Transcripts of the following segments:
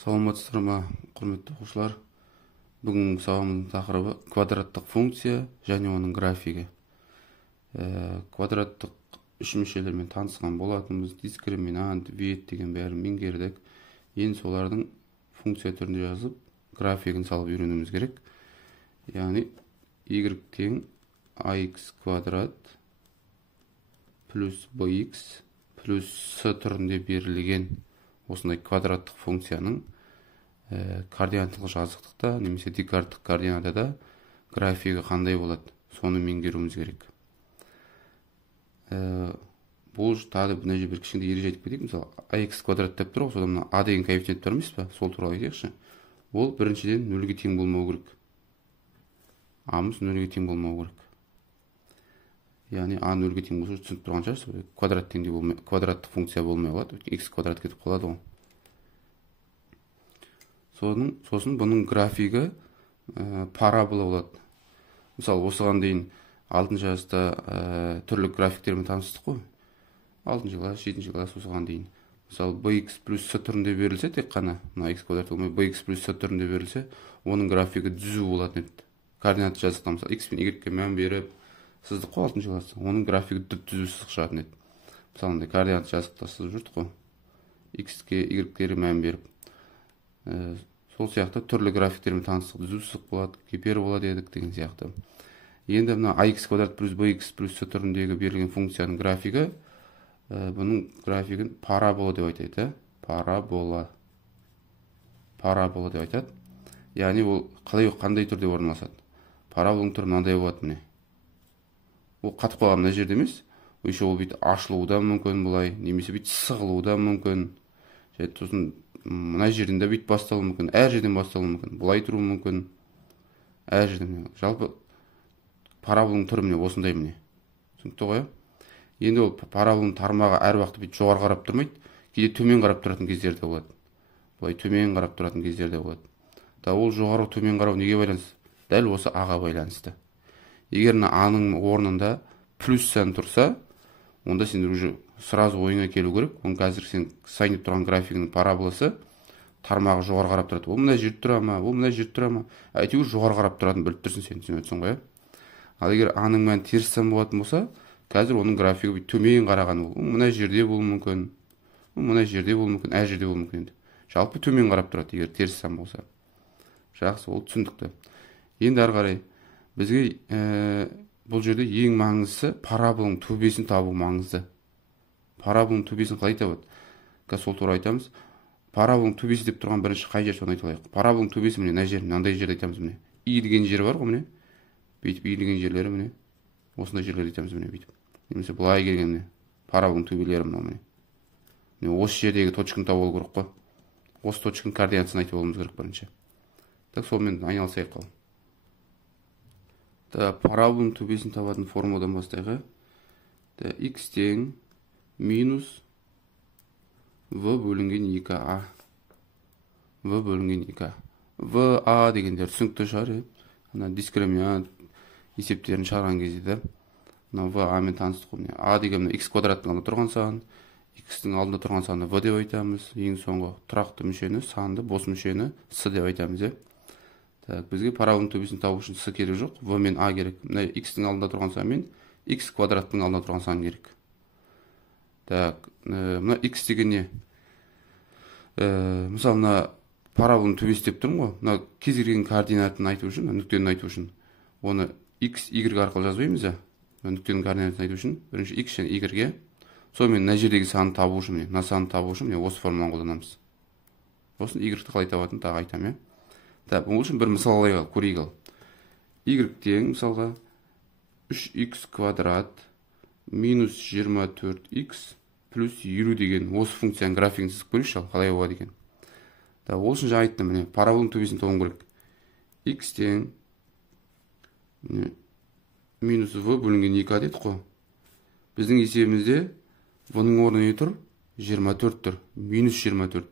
Саламатсыздар ма, құрметті оқушылар? Бүгінгі сабағымыздың тақырыбы квадраттық функция және оның графигі. Квадраттық үш мүшелермен танысқан болатынбыз, дискриминант, вет деген бәрін меңгердік. Енді солардың функция түрінде жазып, графигін салып үйренуіміз керек. Яғни y тең ax квадрат плюс bx плюс с түрінде берілген осындай квадраттық функцияның координаттық жазықтықта немесе декарттық координатада графигі қандай болады, соны меңгеруіміз керек. Бұл тағы мына жерде бір кішкентай ереже айтып кетейік. Мысалы ax квадрат деп тұр ғой, содан мына a деген коэффициент бар емес па? Сол туралы айтайықшы. Ол біріншіден нөлге тең болмау керек. a-мыз нөлге тең болмау керек. Яғни a нөлге тең болса түсініп тұрған шығарсыз, квадрат теңдеу болмай, квадраттық функция болмай қалады, x квадрат кетіп қалады ғой. Сосын бұның графигі парабола болады. Мысалы осыған дейін 6-шы класста түрлі графиктермен таныстық қой. 6-шы класс, 7-шы класс осыған дейін. Мысалы bx плюс с түрінде берілсе, тек қана мына x квадрат болмай bx плюс с түрінде берілсе, оның графигі түзу болатын еді. Координат жазықта мысалы x пен y-ге мән беріп сыздық қой 6-шы класста, оның графигі түзу сызық шығатын еді. Мысалы координат жазықта сызып жүрдік қой, x-ке y-ге мән беріп. Сол сияқты түрлі графиктермен таныстық, түзу сызық болады, гипербола дедік деген сияқты. Енді мына ax квадрат плюс bx плюс с түріндегі берілген функцияның графигі, бұның графигін парабола деп айтады. Парабола деп айтады. Яғни ол қандай түрде орналасады? Параболаның түрі мынандай болады міне. Ол қатып қалған мына жерде емес. Ол бүйтіп ашылуы да мүмкін бұлай, немесе бүйтіп сығылуы да мүмкін. Сосын мына жерден бүйтіп басталуы мүмкін, әр жерден басталуы мүмкін, бұлай тұруы мүмкін, әр жерден. Жалпы параболаның түрі міне осындай міне. Түсінікті ғой? Енді ол параболаның тармағы әр уақытта бүйтіп жоғары қарап тұрмайды, кейде төмен қарап тұратын кездерде болады. Бұлай төмен қарап тұратын кездерде болады. Ол жоғары төмен қарау неге байланысты? Дәл осы a-ға байланысты. Егер a-ның орнында плюс сан тұрса, онда сен уже сразу ойыңа келу керек. Оның қазір сен сайынып тұрған графигінің параболасы тармағы жоғары қарап тұрады. Ол мына жерде тұра ма, ол мына жерде тұра ма? Әйтеуір жоғары қарап тұратын біліп тұрсың сен, түсінесің ғой. Ал егер a-ның мәні теріс сан болатын болса, қазір оның графигі төмен қараған. Ол мына жерде болуы мүмкін, мына жерде болуы мүмкін, әр жерде болуы мүмкін. Жалпы төмен қарап тұрады, егер теріс сан болса. Жақсы, ол түсіндікті. Енді ары қарай бізге бұл жерде ең маңыздысы параболаның төбесін табу маңызды. Параболаның төбесін қалай табады? Сол туралы айтамыз. Параболаның төбесі деп тұрған бірінші қай жер, соны айтып алайық. Параболаның төбесі міне мына жер, мынандай жерді айтамыз міне. И деген жер бар ғой міне. Бүйтіп и деген жерлері міне. Осындай жерлер айтамыз міне бүйтіп. Немесе былай келген міне. Параболаның төбелері мынау міне. Міне осы жердегі точканы табу керек қой. Осы точканың координатасын айтып алуымыз керек бірінші. Сонымен айналысайық қал. Параболаның төбесін табатын формуладан бастайық. X тең минус v бөлінген 2a. v бөлінген 2a. va дегендер түсінікті шығар. Дискриминант есептерін шығарған кезде va мен таныстық қой. a деген x квадраттың алдында тұрған сан, x-тің алдында тұрған санды v деп айтамыз. Ең соңғы тұрақты мүшені, санды, бос мүшені s деп айтамыз. Бізге параболаның төбесін табу үшін с керек жоқ, v мен a керек. X-тің алдында тұрған сан мен x квадраттың алдында тұрған сан керек. Мына x деген не? Мысалы, мына параболаның төбесі деп тұрмын ғой. Мына кез келген координатын айту үшін, нүктені айту үшін, оны x, y арқылы жазбаймыз. Нүктенің координатын айту үшін, бірінші x және y-ге, сонымен мына жердегі санды табу үшін, мына санды табу үшін осы формуланы қолданамыз. Осын y-ті қалай табатынын тағы айтамын. Бұл үшін бір мысал алайық, көрейік ал. Y тең мысалға 3x квадрат минус 24x плюс 20 деген осы функцияның графигін сызып көрейікші ал, қалай болады екен. Ол үшін жаңа айттым, міне параболаның төбесін табуым керек. X тең минус v бөлінген 2a дедік қой. Біздің есебімізде v-ның орны не тұр? 24 тұр. Минус 24.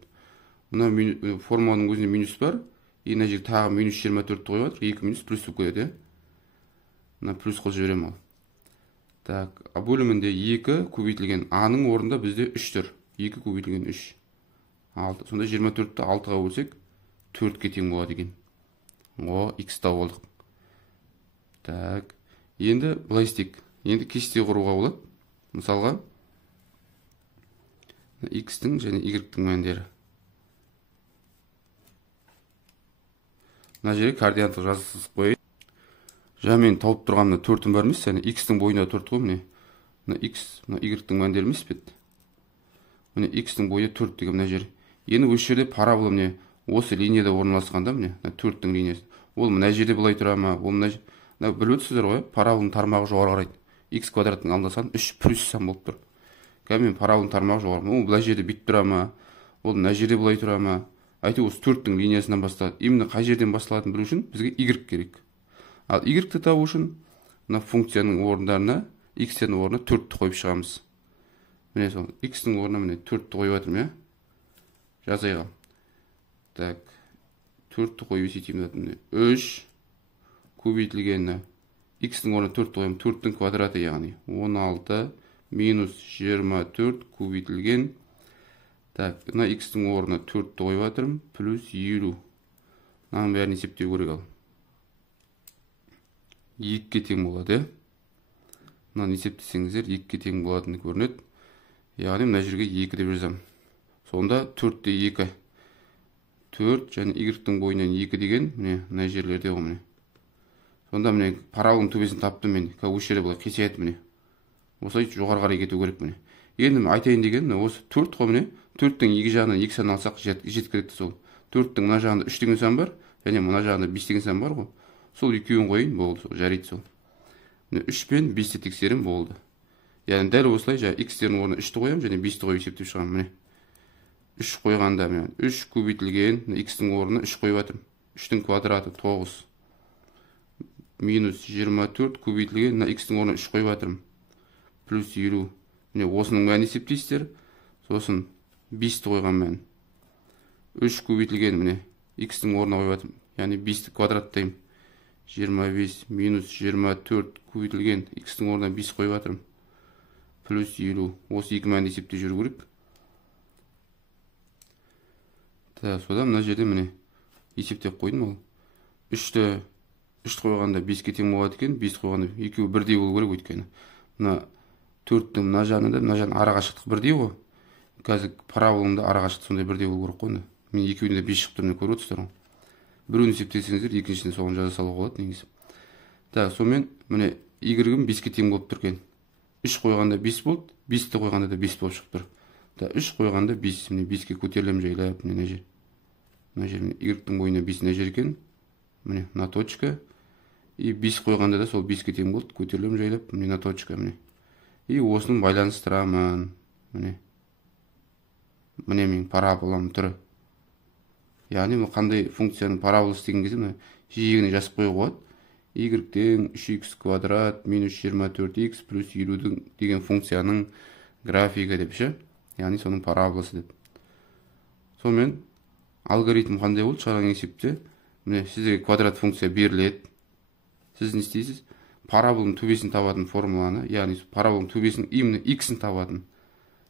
Мына формуланың өзінде минус бар. Мына жерге тағы минус 24 қойып жатыр, 2 минус плюс болып кетеді. Мына плюс қосып жіберем ал. Бөлімінде 2 көбейтілген a-ның орнында бізде 3 тұр. 2 көбейтілген 3. 6. Сонда 24-ті 6-ға бөлсек 4-ке тең болады екен. X тауып алдық. Так, енді былай істейік. Енді кесте құруға болады. Мысалға, X-тің және Y-тің мәндері. Мына жерге координаттық жазып қойайын. Жаңа мен тауып тұрғанымда 4-ім бар емес, және X-тің бойында 4 қой, міне. Мына X, мына Y-тің мәндері емес пе еді? Міне X-тің бойы 4 деген мына жер. Енді осы жерде парабола міне осы линияда орналасқанда міне 4-тің линиясы. Ол мына жерде былай тұра ма? Ол мына біліп отырсыздар ғой, параболаның тармағы жоғары қарайды. X квадраттың алдында сан 3 плюс сан болып тұр. Қазір мен параболаның тармағы жоғары. Ол былай жерде бүйтіп тұра ма? Ол мына жерде былай тұра ма? Әйтеуір осы 4-тің линиясынан басталады. Именно қай жерден басталатынын білу үшін бізге Y керек. Ал Y-ті табу үшін мына функцияның орындарына X-тің орнына 4-ті қойып шығамыз. Міне сол X-тің орнына міне 4-ті қойып жатырмын, иә? Жазайық. Так, 4-ті қойып есептеймін. 3 көбейтілген X-тің орнына 4-ті қойып, 4-тің квадраты яғни 16 минус 24 көбейтілген. Так, мына X-тің орнына 4-ті қойып жатырмын, плюс 50. Мынаның бәрін есептеу керек ал. 2-ке тең болады, мынаны есептесеңіздер 2-ке тең болатыны көрінеді. Яғни мына жерге 2 деп жазамын. Сонда 4-те 2. 4 және Y-тің бойынан 2 деген мына жерлерде ғой міне. Сонда міне параболаның төбесін таптым мен. Осы жерде былай қисаяды міне. Осылай жоғары қарай кету керек міне. Енді айтайын деген осы 4 қой міне. 4-тің екі жағынан 2 сан алсақ жеткілікті сол. 4-тің мына жағында 3 деген сан бар, және мына жағында 5 деген сан бар ғой. Сол екеуін қойын болды, сол жарайды сол. Міне 3 пен 5-ті тексерім болды. Яғни дәл осылай X-тердің орнына 3-ті қоямын және 5-ті қойып есептеп шығамын міне. 3 қойғанда мен 3 көбейтілген X-тің орнына 3 қойып жатырмын. 3-тің квадраты 9 минус 24 көбейтілген X-тің орнына 3 қойып жатырмын. Плюс 50. Міне осының мәнін есептейсіздер. Сосын 5-ті қойған мән. 3 көбейтілген міне X-тің орнына қойып жатырмын. Яғни 5-ті квадраттаймын. 25 минус 24 көбейтілген X-тің орнына 5 қойып жатырмын. Плюс 50. Осы екі мәнді есептеп жүру керек. Содан мына жерде міне есептеп қойдым ол. 3-ті қойғанда 5-ке тең болады екен, 5 қойғанда екеуі бірдей болу керек өйткені. Мына 4-тің мына жағында, мына жағының арақашықтық бірдей ғой. Қазір параболаның арақашықтығы сондай бірдей болу керек қой. Мен екеуінде 5 шығып тұрғанын көріп отырсыздар ғой. Біреуін есептесеңіздер, екіншісіне соған жаза салуға болады негізі. Сонымен міне Y-ім 5-ке тең болып тұр екен. 3 қойғанда 5 болды, 5-ті қойғанда да 5 болып шығып тұр. 3 қойғанда 5, міне 5-ке көтерілем жайлап, міне жер. Мына жер Y-тің бойына 5 мына жер екен. Міне мына точка. И 5 қойғанда да сол 5-ке тең болды, көтерілем жайлап, міне мына точка міне. И осының байланыстырамын. Міне. Міне мен параболаның түрі. Яғни қандай функцияның параболасы деген кезде жиегіне жазып қоюға болады. Y-тен 3x квадрат минус 24x плюс 50 деген функцияның графигі деп ше. Яғни соның параболасы деп. Сонымен алгоритм қандай болды шығарған есепте? Міне сізге квадрат функция беріледі. Сіз не істейсіз? Параболаның төбесін табатын формуланы, яғни параболаның төбесінің именно x-ін табатын,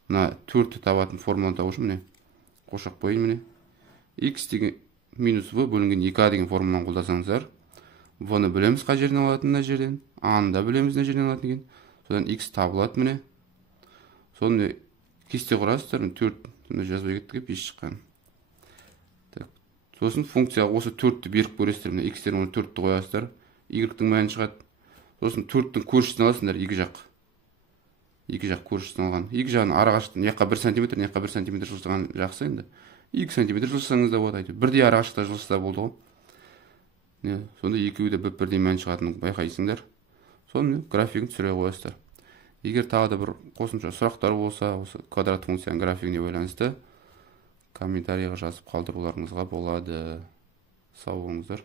мына 4-ті табатын формуланы табу үшін міне қошақ қойын міне. X деген минус v бөлінген 2a деген формуланы қолдасаңыздар, v-ны білеміз қай жерден алатын мына жерден, a-ны да білеміз мына жерден алатын екен. Содан x табылады міне. Соны кесте құрасыздар, 4-ні жазбай кеттік, 5 шыққан. Сосын функция осы 4-ті беріп көресіздер, міне x-терін 4-ті қоясыздар, y-тің мәні шығады. Сосын 4-тің көршісін аласыңдар, екі жақ көршісін алған. Екі жағын арақашықтық, не жаққа 1 см, не жаққа 1 см жылжыған жақсы енді. 2 см жылжысаңыз да болады, бірдей арақашықтықта жылжыса болды ғой. Сонда екеуі де бірдей мән шығатынын байқайсыңдар. Соны графигін түсіре қоясыздар. Егер тағы да бір қосымша сұрақтар болса, осы квадрат функцияның графигіне байланысты комментарийға жазып қалдыруларыңызға болады. Сау болыңыздар.